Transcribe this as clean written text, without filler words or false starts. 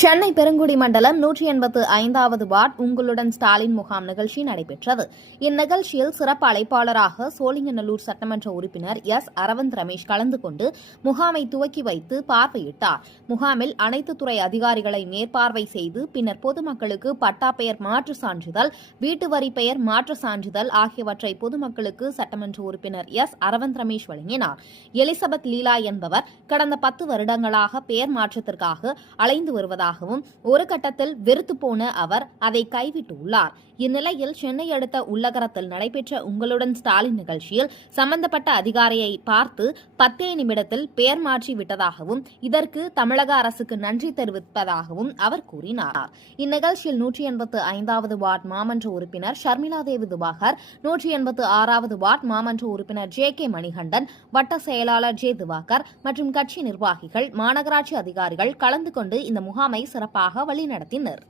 சென்னை பெருங்குடி மண்டலம் 185வது வார்டு உங்களுடன் ஸ்டாலின் முகாம் நிகழ்ச்சி நடைபெற்றது. இந்நிகழ்ச்சியில் சிறப்பு அழைப்பாளராக சோழிங்கநல்லூர் சட்டமன்ற உறுப்பினர் எஸ். அரவிந்த் ரமேஷ் கலந்து கொண்டு முகாமை துவக்கி வைத்து பார்வையிட்டார். முகாமில் அனைத்து துறை அதிகாரிகளை மேற்பார்வை செய்து பின்னர் பொதுமக்களுக்கு பட்டா பெயர் மாற்று சான்றிதழ், வீட்டு வரி பெயர் மாற்று சான்றிதழ் ஆகியவற்றை பொதுமக்களுக்கு சட்டமன்ற உறுப்பினர் எஸ். அரவிந்த் ரமேஷ் வழங்கினார். எலிசபெத் லீலா என்பவர் கடந்த 10 வருடங்களாக பெயர் மாற்றத்திற்காக அலைந்து வருவதாக ஒரு கட்டத்தில் வெறுத்து போன அவர் அதை கைவிட்டுள்ளார். இந்நிலையில் சென்னை அடுத்த உள்ளகரத்தில் நடைபெற்ற உங்களுடன் ஸ்டாலின் நிகழ்ச்சியில் சம்பந்தப்பட்ட அதிகாரியை பார்த்து 10 நிமிடத்தில் பெயர் மாற்றி விட்டதாகவும் இதற்கு தமிழக அரசுக்கு நன்றி தெரிவிப்பதாகவும் அவர் கூறினார். இந்நிகழ்ச்சியில் 185வது வார்டு மாமன்ற உறுப்பினர் ஷர்மிளா தேவி திவாகர், 186வது வார்டு மாமன்ற உறுப்பினர் ஜே. மணிகண்டன், வட்ட செயலாளர் ஜே. திவாகர் மற்றும் கட்சி நிர்வாகிகள், மாநகராட்சி அதிகாரிகள் கலந்து கொண்டு இந்த முகாமை சிறப்பாக வழிநடத்தினர்.